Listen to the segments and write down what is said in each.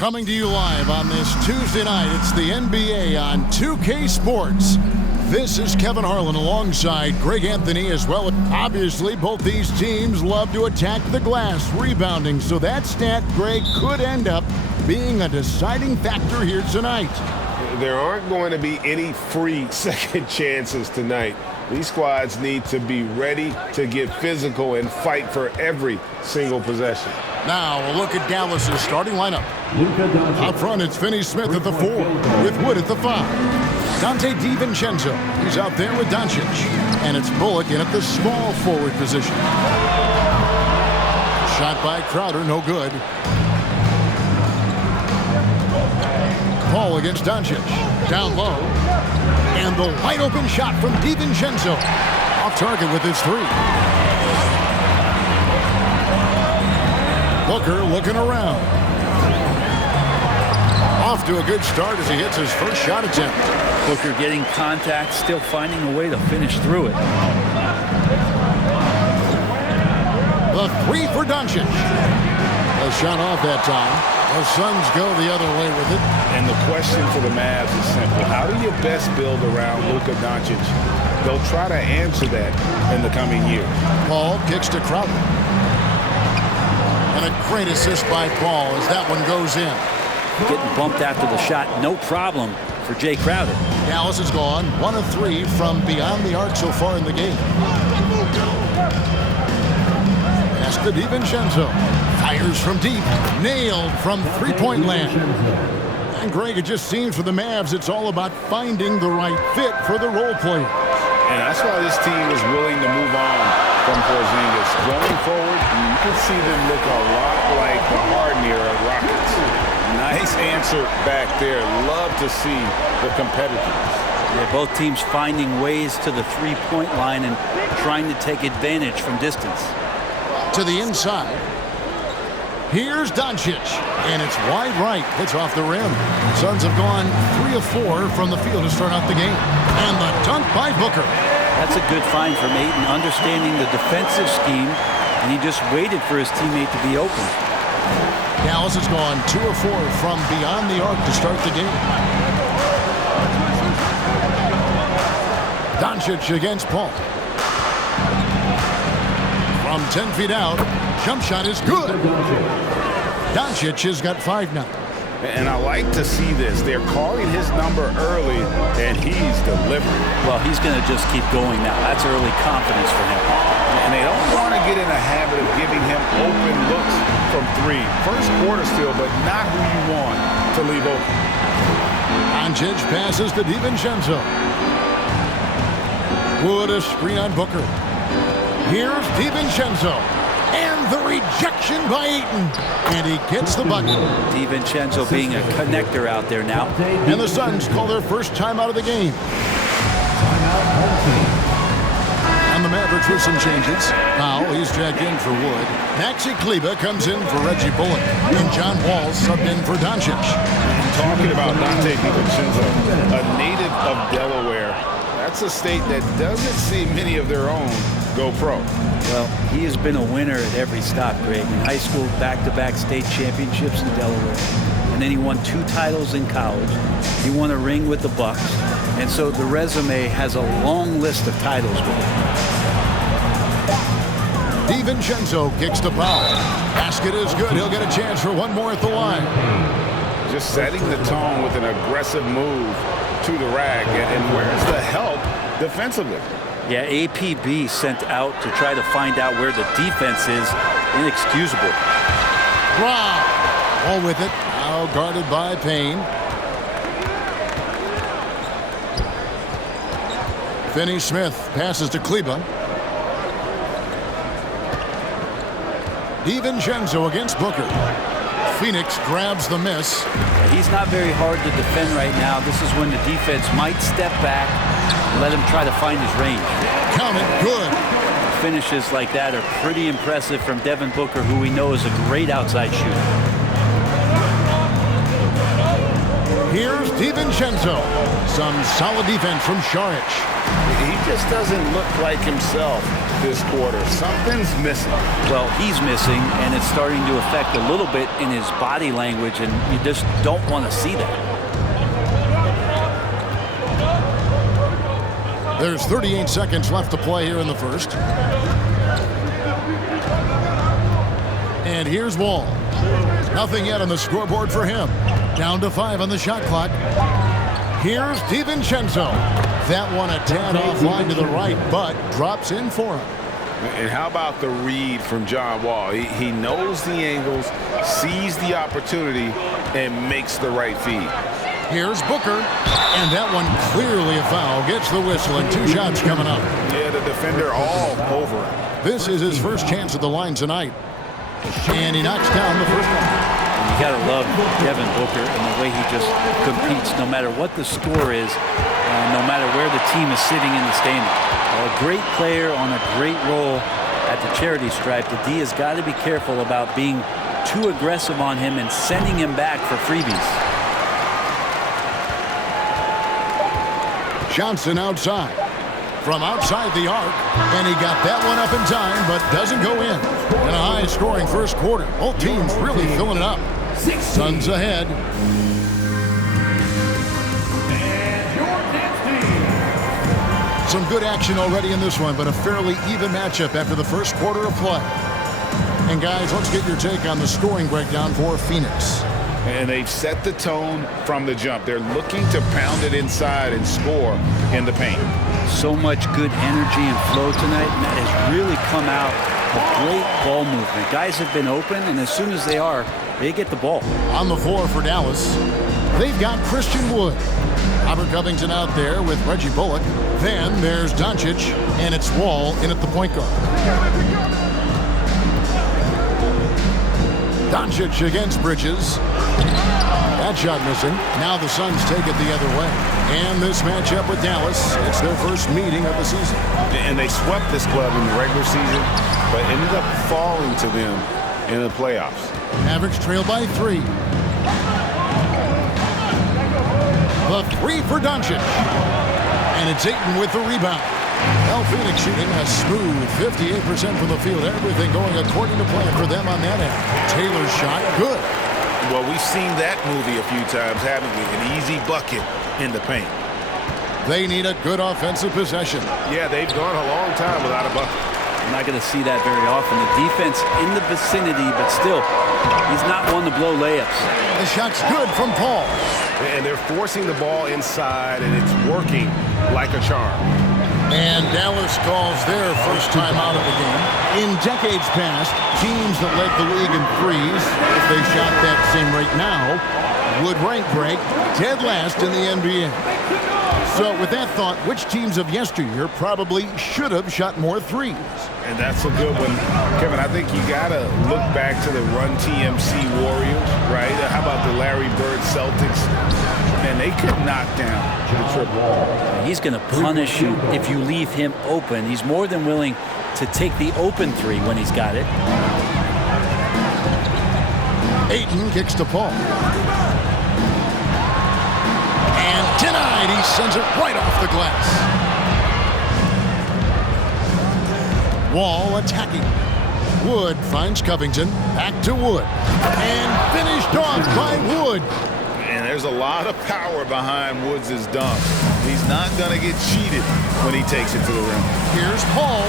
Coming to you live on this Tuesday night, it's the NBA on 2K Sports. This is Kevin Harlan alongside Greg Anthony as well. Obviously, both these teams love to attack the glass, rebounding, so that stat, Greg, could end up being a deciding factor here tonight. There aren't going to be any free second chances tonight. These squads need to be ready to get physical and fight for every single possession. Now, a look at Dallas's starting lineup. Up front, it's Finney-Smith at the 4, with Wood at the 5. Dante DiVincenzo, he's out there with Doncic. And it's Bullock in at the small forward position. Shot by Crowder, no good. Paul against Doncic. Down low. And the wide open shot from DiVincenzo. Off target with his 3. Booker looking around. Off to a good start as he hits his first shot attempt. Booker getting contact, still finding a way to finish through it. The 3 for Doncic. A shot off that time. The Suns go the other way with it. And the question for the Mavs is simple. How do you best build around Luka Doncic? They'll try to answer that in the coming year. Paul kicks to Crowder. And a great assist by Paul as that one goes in. Getting bumped after the shot, no problem for Jay Crowder. Dallas is gone 1 of 3 from beyond the arc so far in the game. Pass to DiVincenzo. Fires from deep. Nailed from three-point land. And Greg, it just seems for the Mavs it's all about finding the right fit for the role player. And that's why this team is willing to move on from Porzingis. Going forward, you can see them look a lot like the Harden era Rockets. Nice answer back there. Love to see the competitors. Yeah, both teams finding ways to the three-point line and trying to take advantage from distance. To the inside. Here's Doncic, and it's wide right. Hits off the rim. Suns have gone 3 of 4 from the field to start off the game. And the dunk by Booker. That's a good find from Ayton, understanding the defensive scheme, and he just waited for his teammate to be open. Dallas has gone 2 of 4 from beyond the arc to start the game. Doncic against Paul. From 10 feet out, jump shot is good. Doncic has got 5 now. And I like to see this. They're calling his number early, and he's delivering. Well, he's going to just keep going now. That's early confidence for him. And they don't want to get in a habit of giving him open looks from 3. First quarter still, but not who you want to leave open. Doncic passes to DiVincenzo. Wood a screen on Booker. Here's DiVincenzo. And the rejection by Ayton. And he gets the bucket. DiVincenzo being a connector out there now. And the Suns call their first time out of the game. And the Mavericks with some changes. Powell, he's jacked in for Wood. Maxi Kleber comes in for Reggie Bullock. And John Wall subbed in for Doncic. Talking about Dante DiVincenzo, a native of Delaware. That's a state that doesn't see many of their own go pro. Well, he has been a winner at every stop, Greg. In high school, back-to-back state championships in Delaware. And then he won 2 titles in college. He won a ring with the Bucks. And so the resume has a long list of titles with him. DiVincenzo kicks to Powell. Basket is good. He'll get a chance for one more at the line. Just setting the tone with an aggressive move to the rack. And where's the help defensively? Yeah, APB sent out to try to find out where the defense is. Inexcusable. Wow. All with it. Now guarded by Payne. Finney-Smith passes to Kleber. DiVincenzo against Booker. Phoenix grabs the miss. He's not very hard to defend right now. This is when the defense might step back and let him try to find his range. Count it, good. Finishes like that are pretty impressive from Devin Booker, who we know is a great outside shooter. Here's DiVincenzo. Some solid defense from Šarić. He just doesn't look like himself this quarter. Something's missing. Well, he's missing, and it's starting to affect a little bit in his body language, and you just don't want to see that. There's 38 seconds left to play here in the first. And here's Wall. Nothing yet on the scoreboard for him. Down to 5 on the shot clock. Here's DiVincenzo. That one a tad offline to the right, but drops in for him. And how about the read from John Wall? He knows the angles, sees the opportunity, and makes the right feed. Here's Booker, and that one clearly a foul. Gets the whistle, and 2 shots coming up. Yeah, the defender all over him. This is his first chance at the line tonight. And he knocks down the first one. You got to love Devin Booker and the way he just competes no matter what the score is, no matter where the team is sitting in the standing. A great player on a great role at the charity stripe. The D has got to be careful about being too aggressive on him and sending him back for freebies. Johnson outside. From outside the arc, and he got that one up in time, but doesn't go in. In a high-scoring first quarter. Both teams really filling it up. Suns ahead. Some good action already in this one, but a fairly even matchup after the first quarter of play. And guys, let's get your take on the scoring breakdown for Phoenix. And they've set the tone from the jump. They're looking to pound it inside and score in the paint. So much good energy and flow tonight, and that has really come out of great ball movement. Guys have been open, and as soon as they are, they get the ball. On the floor for Dallas, they've got Christian Wood. Robert Covington out there with Reggie Bullock. Then there's Doncic, and it's Wall in at the point guard. Doncic against Bridges. That shot missing. Now the Suns take it the other way. And this matchup with Dallas, it's their first meeting of the season. And they swept this club in the regular season, but ended up falling to them in the playoffs. Mavericks trail by 3. The 3 for Doncic. And it's Ayton with the rebound. Well, Phoenix shooting a smooth 58% from the field. Everything going according to plan for them on that end. Taylor's shot, good. Well, we've seen that movie a few times, haven't we? An easy bucket in the paint. They need a good offensive possession. Yeah, they've gone a long time without a bucket. I'm not going to see that very often. The defense in the vicinity, but still, he's not one to blow layups. The shot's good from Paul. And they're forcing the ball inside, and it's working like a charm. And Dallas calls their first time out of the game. In decades past, teams that led the league in threes, if they shot that same rate now, would rank break dead last in the NBA. So with that thought, which teams of yesteryear probably should have shot more threes? And that's a good one. Kevin, I think you got to look back to the Run TMC Warriors, right? How about the Larry Bird Celtics? And they could knock down the triple. He's going to punish you if you leave him open. He's more than willing to take the open 3 when he's got it. Ayton kicks to Paul. And denied. He sends it right off the glass. Wall attacking. Wood finds Covington. Back to Wood. And finished off by Wood. And there's a lot of power behind Woods' dunk. He's not going to get cheated when he takes it to the rim. Here's Paul.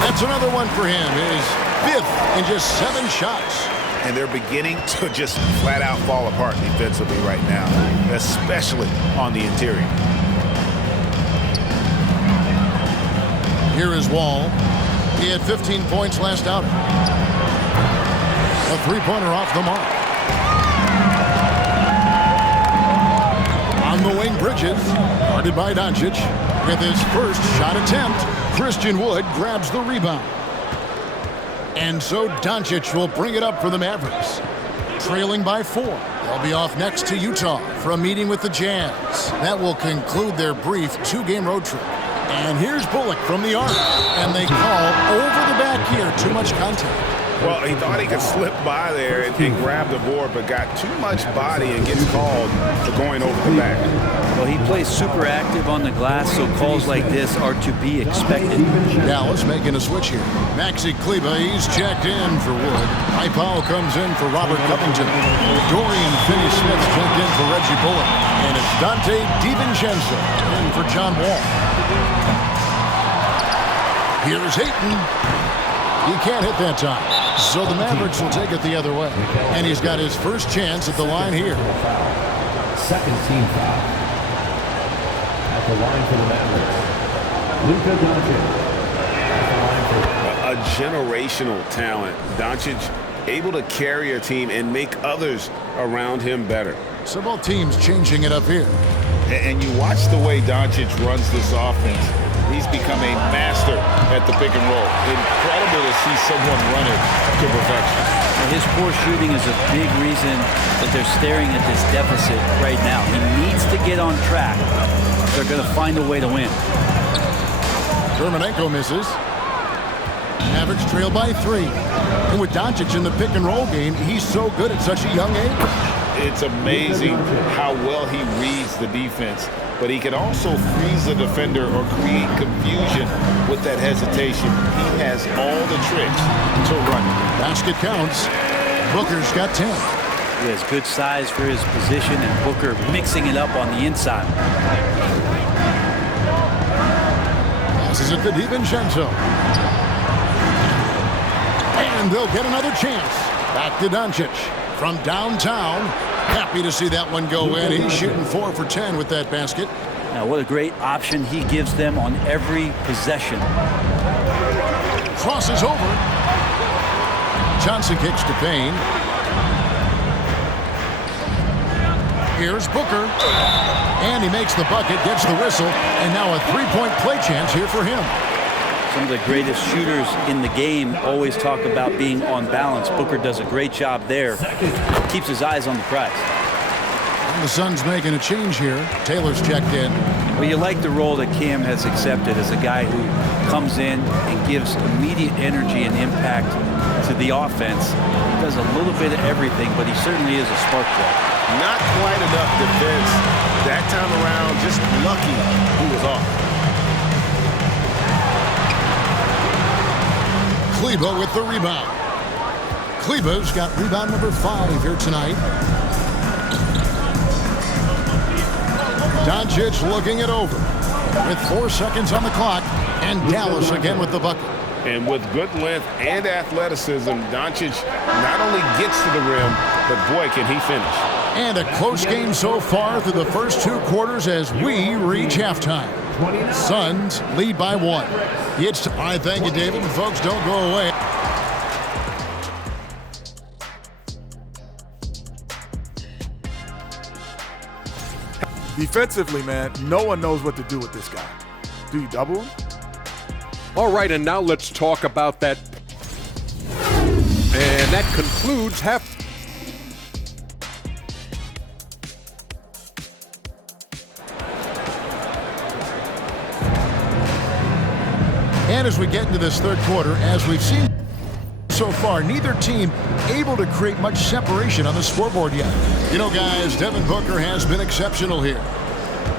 That's another one for him. His 5th in just 7 shots. And they're beginning to just flat out fall apart defensively right now, especially on the interior. Here is Wall. He had 15 points last outing. A 3-pointer off the mark. On the wing, Bridges, guarded by Doncic. With his first shot attempt, Christian Wood grabs the rebound. And so Doncic will bring it up for the Mavericks. Trailing by 4. They'll be off next to Utah for a meeting with the Jazz. That will conclude their brief 2-game road trip. And here's Bullock from the arc. And they call over the back here. Too much contact. Well, he thought he could slip by there and grab the board, but got too much body and gets called for going over the back. Well, he plays super active on the glass, so calls like this are to be expected. Dallas making a switch here. Maxi Kleba, he's checked in for Wood. High Powell comes in for Robert Covington. Dorian Finney-Smith's checked in for Reggie Bullock. And it's Dante DiVincenzo in for John Wall. Here's Hayton. He can't hit that time. So the Mavericks will take it the other way. And he's got his first chance at the line here. Second team foul. At the line for the Mavericks, Luka Doncic. A generational talent. Doncic able to carry a team and make others around him better. So both teams changing it up here. And you watch the way Doncic runs this offense. He's become a master at the pick and roll. Incredible to see someone run it to perfection. His poor shooting is a big reason that they're staring at this deficit right now. He needs to get on track. They're going to find a way to win. Germanenko misses. Mavericks trail by 3. And with Doncic in the pick and roll game, he's so good at such a young age. It's amazing how well he reads the defense, but he can also freeze the defender or create confusion with that hesitation. He has all the tricks to run it. Basket counts. Booker's got 10. He has good size for his position, and Booker mixing it up on the inside. Passes it to DiVincenzo. And they'll get another chance. Back to Doncic. From downtown, happy to see that one go in. He's shooting 4 for 10 with that basket. Now, what a great option he gives them on every possession. Crosses over. Johnson kicks to Payne. Here's Booker. And he makes the bucket, gets the whistle, and now a three-point play chance here for him. Some of the greatest shooters in the game always talk about being on balance. Booker does a great job there. Keeps his eyes on the prize. And the Suns making a change here. Taylor's checked in. Well, you like the role that Cam has accepted as a guy who comes in and gives immediate energy and impact to the offense. He does a little bit of everything, but he certainly is a spark plug. Not quite enough defense that time around. Just lucky he was off. Kleba with the rebound. Kleba's got rebound number 5 here tonight. Doncic looking it over with 4 seconds on the clock, and Dallas again with the bucket. And with good length and athleticism, Doncic not only gets to the rim, but boy, can he finish. And a close game so far through the first 2 quarters as we reach halftime. Suns lead by 1. All right, thank you, David. And folks, don't go away. Defensively, man, no one knows what to do with this guy. Do you double him? All right, and now let's talk about that. And that concludes half. And as we get into this third quarter, as we've seen so far, neither team able to create much separation on the scoreboard yet. You know, guys, Devin Booker has been exceptional here.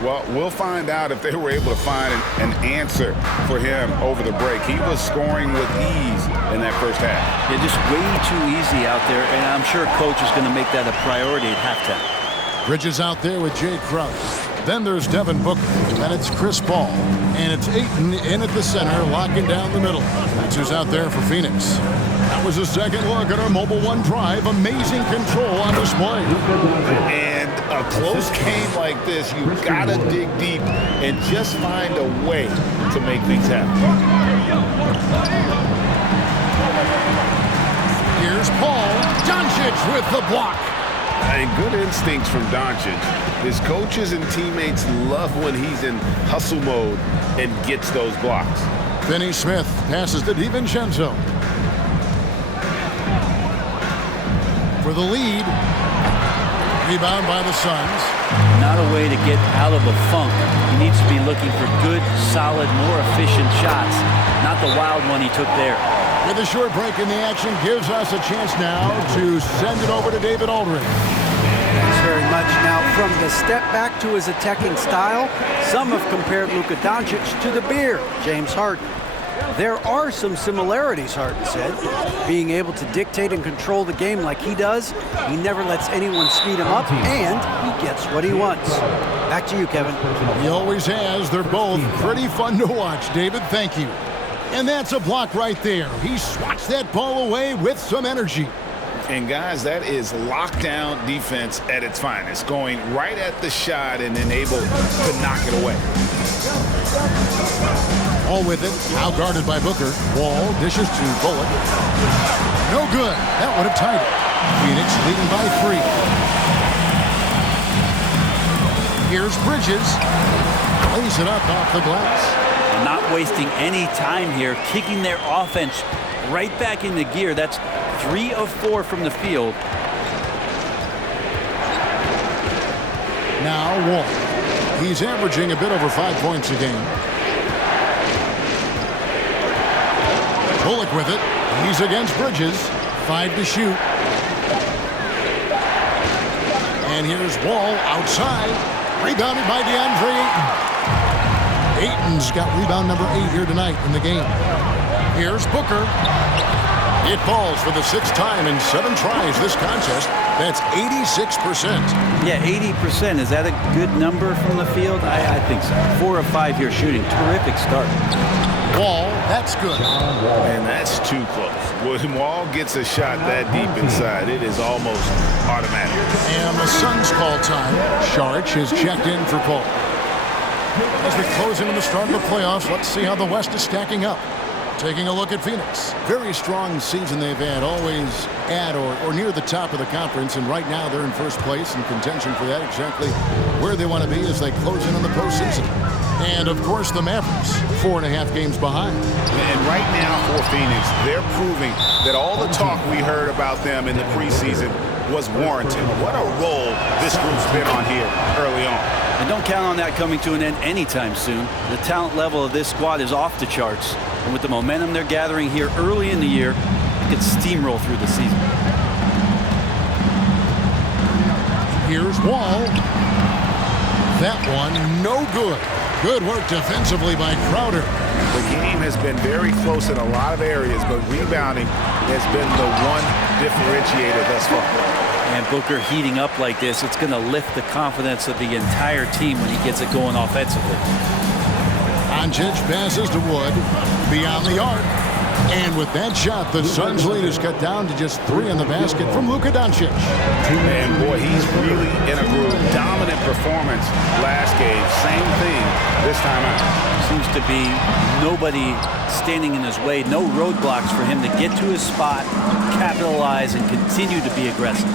Well, we'll find out if they were able to find an answer for him over the break. He was scoring with ease in that first half. Yeah, just way too easy out there, and I'm sure coach is going to make that a priority at halftime. Bridges out there with Jay Krause. Then there's Devin Booker. Then it's Chris Paul. And it's Ayton in at the center, locking down the middle. That's who's out there for Phoenix. That was a second look at our Mobile One Drive. Amazing control on display. And a close game like this, you gotta dig deep and just find a way to make things happen. Here's Paul. Doncic with the block. And good instincts from Doncic. His coaches and teammates love when he's in hustle mode and gets those blocks. Finney-Smith passes to DiVincenzo. For the lead. Rebound by the Suns. Not a way to get out of a funk. He needs to be looking for good, solid, more efficient shots. Not the wild one he took there. With a short break in the action, gives us a chance now to send it over to David Aldridge. Thanks very much. Now, from the step back to his attacking style, some have compared Luka Doncic to the Bear, James Harden. There are some similarities, Harden said. Being able to dictate and control the game like he does, he never lets anyone speed him up, and he gets what he wants. Back to you, Kevin. He always has. They're both pretty fun to watch, David. Thank you. And that's a block right there. He swats that ball away with some energy. And guys, that is lockdown defense at its finest, going right at the shot and then able to knock it away. All with it, now guarded by Booker. Wall dishes to Bullock. No good. That would have tied it. Phoenix leading by 3. Here's Bridges. Lays it up off the glass. Not wasting any time here, kicking their offense right back into gear. That's 3 of 4 from the field. Now Wall. He's averaging a bit over 5 points a game. Bullock with it. He's against Bridges. 5 to shoot. And here's Wall outside. Rebounded by DeAndre Ayton. Ayton's got rebound number 8 here tonight in the game. Here's Booker. It falls for the 6th time in 7 tries this contest. That's 86%. Yeah, 80%. Is that a good number from the field? I think so. 4 of 5 here shooting. Terrific start. Wall, that's good. And that's too close. When Wall gets a shot that deep inside, it is almost automatic. And the Suns call time. Saric has checked in for Paul. As we close into the start of the playoffs, let's see how the West is stacking up. Taking a look at Phoenix. Very strong season they've had, always at or near the top of the conference, and right now they're in first place in contention for that, exactly where they want to be as they close in on the postseason. And, of course, the Mavericks, 4.5 games behind. And right now for Phoenix, they're proving that all the talk we heard about them in the preseason was warranted. What a role this group's been on here early on. And don't count on that coming to an end anytime soon. The talent level of this squad is off the charts. And with the momentum they're gathering here early in the year, it could steamroll through the season. Here's Wall. That one, no good. Good work defensively by Crowder. The game has been very close in a lot of areas, but rebounding has been the one differentiator thus far. And Booker heating up like this, it's going to lift the confidence of the entire team when he gets it going offensively. Doncic passes to Wood. Beyond the arc. And with that shot, the Suns' lead is cut down to just 3 in the basket from Luka Doncic. And boy, he's really in a groove. Dominant performance last game. Same thing this time out. Seems to be nobody standing in his way. No roadblocks for him to get to his spot, capitalize, and continue to be aggressive.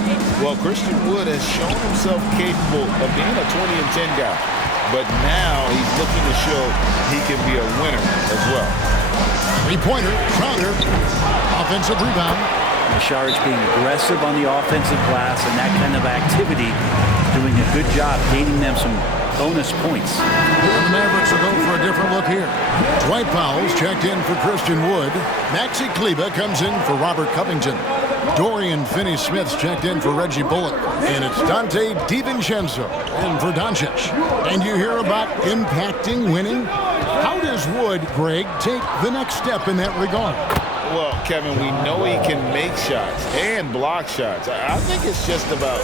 Well, Christian Wood has shown himself capable of being a 20-10 guy. But now he's looking to show he can be a winner as well. Three-pointer, Crowder, offensive rebound. Saric being aggressive on the offensive glass, and that kind of activity, doing a good job gaining them some bonus points. And the Mavericks will go for a different look here. Dwight Powell's checked in for Christian Wood. Maxi Kleber comes in for Robert Covington. Dorian Finney-Smith's checked in for Reggie Bullock. And it's Dante DiVincenzo in for Doncic. And you hear about impacting winning? How does Wood, Greg, take the next step in that regard? Well, Kevin, we know he can make shots and block shots. I think it's just about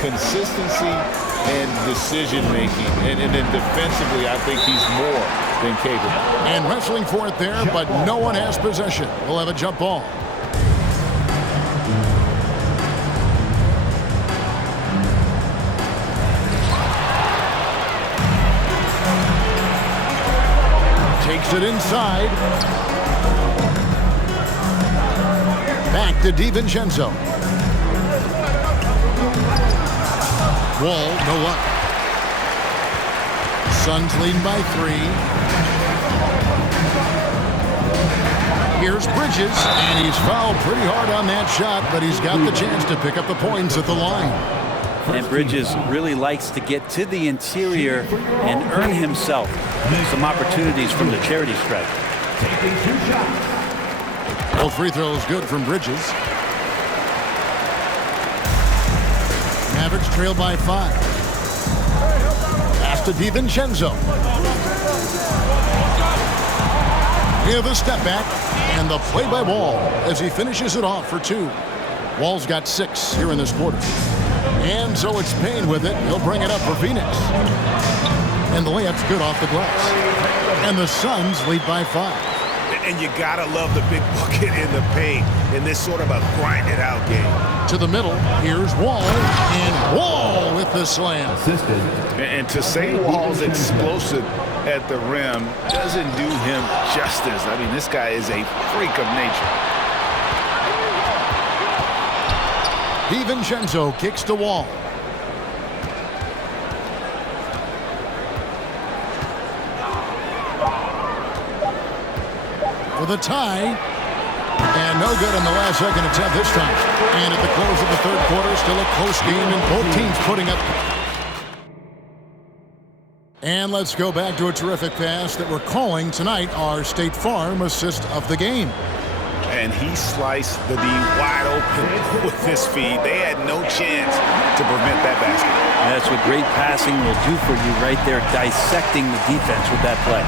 consistency and decision-making. And then defensively, I think he's more than capable. And wrestling for it there, but no one has possession. We'll have a jump ball. Takes it inside. Back to DiVincenzo. Wall, no luck. Suns leading by 3. Here's Bridges, and he's fouled pretty hard on that shot, but he's got the chance to pick up the points at the line. And Bridges really likes to get to the interior and earn himself some opportunities from the charity stripe. Taking 2 shots. Both free throws good from Bridges. Mavericks trail by 5. Pass to DiVincenzo. Here the step back and the play by Wall as he finishes it off for 2. Wall's got 6 here in this quarter. And so it's Payne with it. He'll bring it up for Phoenix. And the layup's good off the glass. And the Suns lead by 5. And you gotta love the big bucket in the paint in this sort of a grind-it-out game. To the middle, here's Wall, and Wall with the slam. Assisted. And to say Wall's explosive at the rim doesn't do him justice. I mean, this guy is a freak of nature. DiVincenzo kicks to Wall. For the tie. And no good on the last second attempt this time. And at the close of the third quarter, still a close game, and both teams putting up. And let's go back to a terrific pass that we're calling tonight our State Farm assist of the game. And he sliced the D wide open with his feed. They had no chance to prevent that basket. That's what great passing will do for you right there, dissecting the defense with that play.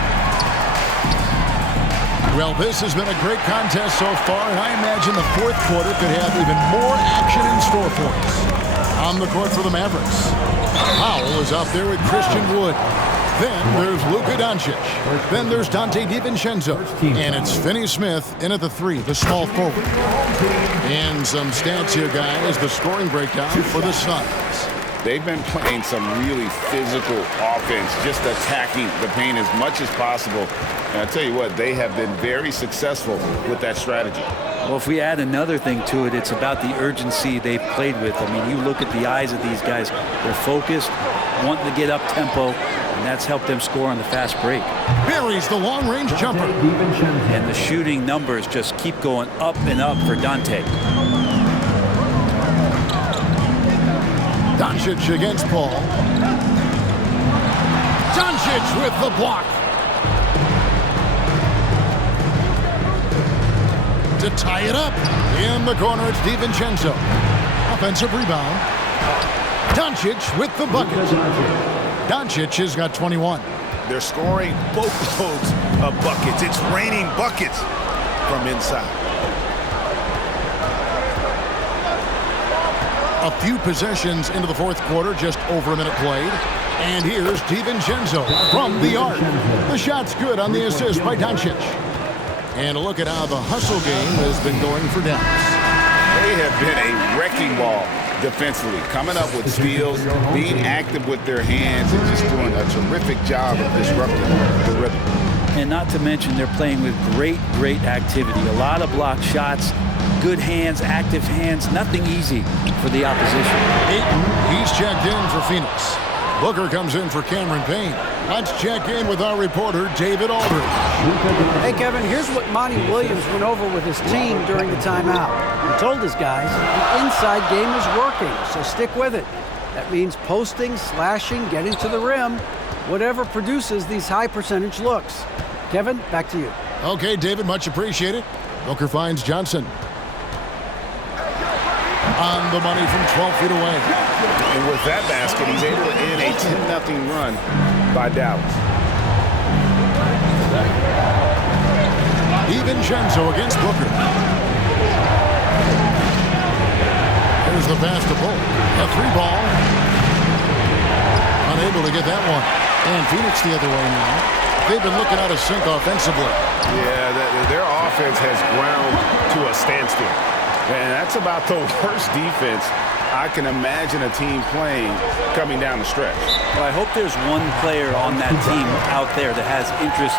Well, this has been a great contest so far, and I imagine the fourth quarter could have even more action in store for us. On the court for the Mavericks, Powell is out there with Christian Wood. Then there's Luka Doncic. Then there's Dante DiVincenzo. And it's Finney-Smith in at the 3, the small forward. And some stats here, guys. The scoring breakdown for the Suns. They've been playing some really physical offense, just attacking the paint as much as possible. And I tell you what, they have been very successful with that strategy. Well, if we add another thing to it, it's about the urgency they've played with. I mean, you look at the eyes of these guys. They're focused, wanting to get up tempo, and that's helped them score on the fast break. Buries the long-range jumper. And the shooting numbers just keep going up and up for Dante. Doncic against Paul. Doncic with the block. To tie it up. In the corner, it's DiVincenzo. Offensive rebound. Doncic with the bucket. Doncic has got 21. They're scoring boatloads of buckets. It's raining buckets from inside. A few possessions into the fourth quarter, just over a minute played. And here's DiVincenzo from the arc. The shot's good on the assist by Doncic. And a look at how the hustle game has been going for Dallas. They have been a wrecking ball defensively, coming up with steals, being active with their hands, and just doing a terrific job of disrupting the rhythm. And not to mention, they're playing with great activity. A lot of block shots, good hands, active hands, nothing easy for the opposition. Ayton, he's checked in for Phoenix. Booker comes in for Cameron Payne. Let's check in with our reporter, David Aldridge. Hey, Kevin, here's what Monty Williams went over with his team during the timeout. He told his guys the inside game is working, so stick with it. That means posting, slashing, getting to the rim, whatever produces these high percentage looks. Kevin, back to you. Okay, David, much appreciated. Booker finds Johnson. On the money from 12 feet away. And with that basket, he's able to end a 10-0 run by Dallas. DiVincenzo against Booker. There's the pass to Bull. A 3-ball. Unable to get that one. And Phoenix the other way now. They've been looking out of sync offensively. Yeah, their offense has ground to a standstill. And that's about the worst defense I can imagine a team playing coming down the stretch. Well, I hope there's one player on that team out there that has interest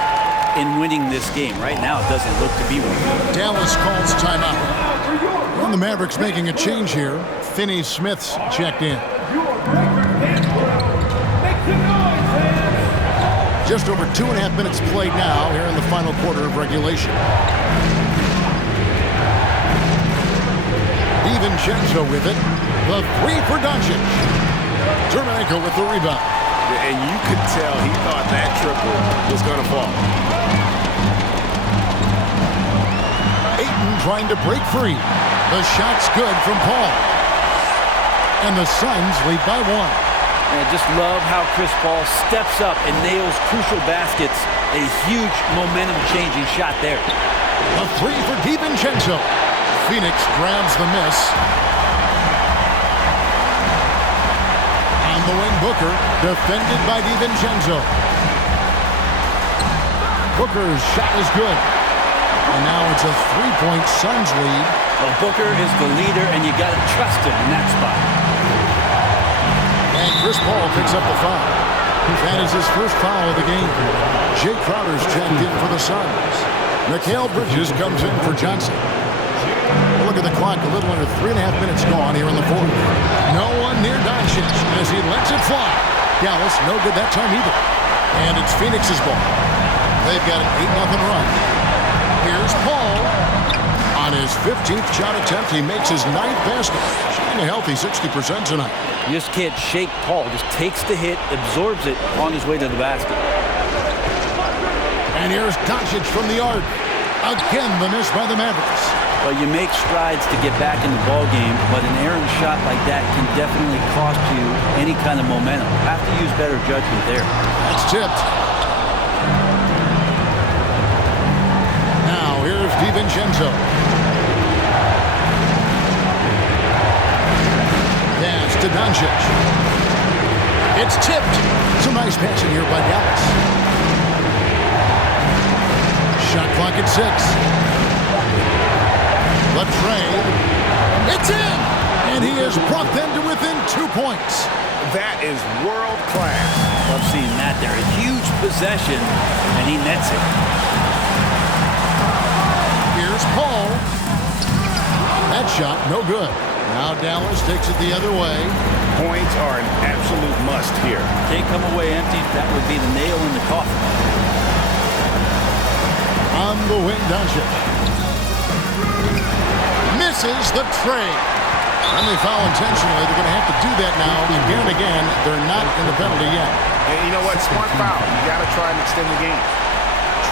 in winning this game. Right now, it doesn't look to be one. Dallas calls timeout. And the Mavericks making a change here. Finney-Smith's checked in. Just over 2.5 minutes played now here in the final quarter of regulation. DiVincenzo with it. The 3 for Doncic. Terminenko with the rebound. And you could tell he thought that triple was going to fall. Ayton trying to break free. The shot's good from Paul. And the Suns lead by 1. And I just love how Chris Paul steps up and nails crucial baskets. A huge momentum-changing shot there. A 3 for DiVincenzo. Phoenix grabs the miss. On the wing, Booker, defended by DiVincenzo. Booker's shot is good. And now it's a 3-point Suns lead. Well, Booker is the leader, and you got to trust him in that spot. And Chris Paul picks up the foul. That is his first foul of the game. Jay Crowder's checked in for the Suns. Mikal Bridges comes in for Johnson. Look at the clock, a little under 3.5 minutes gone here in the fourth. No one near Doncic as he lets it fly. Dallas, no good that time either. And it's Phoenix's ball. They've got an 8-0 run. Here's Paul. On his 15th shot attempt, he makes his 9th basket. Shooting a healthy 60% tonight. You just can't shake Paul. Just takes the hit, absorbs it on his way to the basket. And here's Doncic from the arc. Again, the miss by the Mavericks. Well, you make strides to get back in the ball game, but an errant shot like that can definitely cost you any kind of momentum. Have to use better judgment there. That's tipped. Now here's DiVincenzo. Pass to Doncic. It's tipped. Some nice passing here by Dallas. Shot clock at 6. The trade. It's in! And he has brought them to within 2 points. That is world class. Love seeing that there. A huge possession, and he nets it. Here's Paul. That shot, no good. Now Dallas takes it the other way. Points are an absolute must here. Can't come away empty. That would be the nail in the coffin. On the wing, Doncic. Misses the trade. And they foul intentionally. They're going to have to do that now. Again and again, they're not in the penalty yet. And you know what? Smart foul. You got to try and extend the game.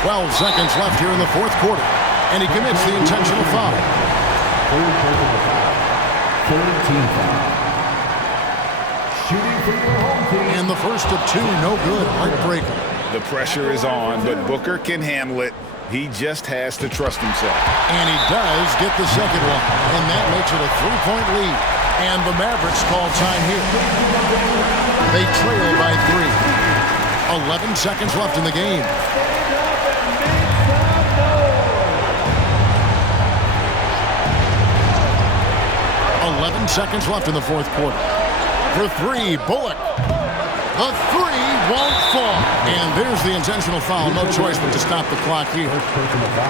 12 seconds left here in the fourth quarter. And he commits the intentional foul. Third team foul. Shooting for your home team. And the first of 2, no good. Heartbreaker. The pressure is on, but Booker can handle it. He just has to trust himself. And he does get the second one. And that makes it a 3-point lead. And the Mavericks call time here. They trail by 3. 11 seconds left in the game. Seconds left in the fourth quarter. For 3, Bullock. The 3 won't fall. And there's the intentional foul. No choice but to stop the clock here.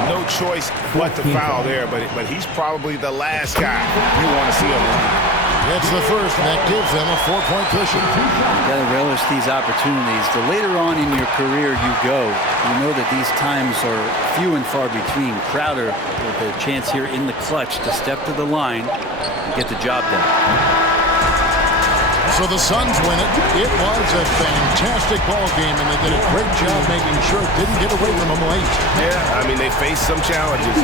No choice but to foul there, but he's probably the last guy you want to see on the line. It's the first, and that gives them a 4-point cushion. You got to relish these opportunities. The later on in your career you go, you know that these times are few and far between. Crowder with a chance here in the clutch to step to the line and get the job done. So the Suns win it. It was a fantastic ball game, and they did a great job making sure it didn't get away from them late. Yeah, I mean, they faced some challenges.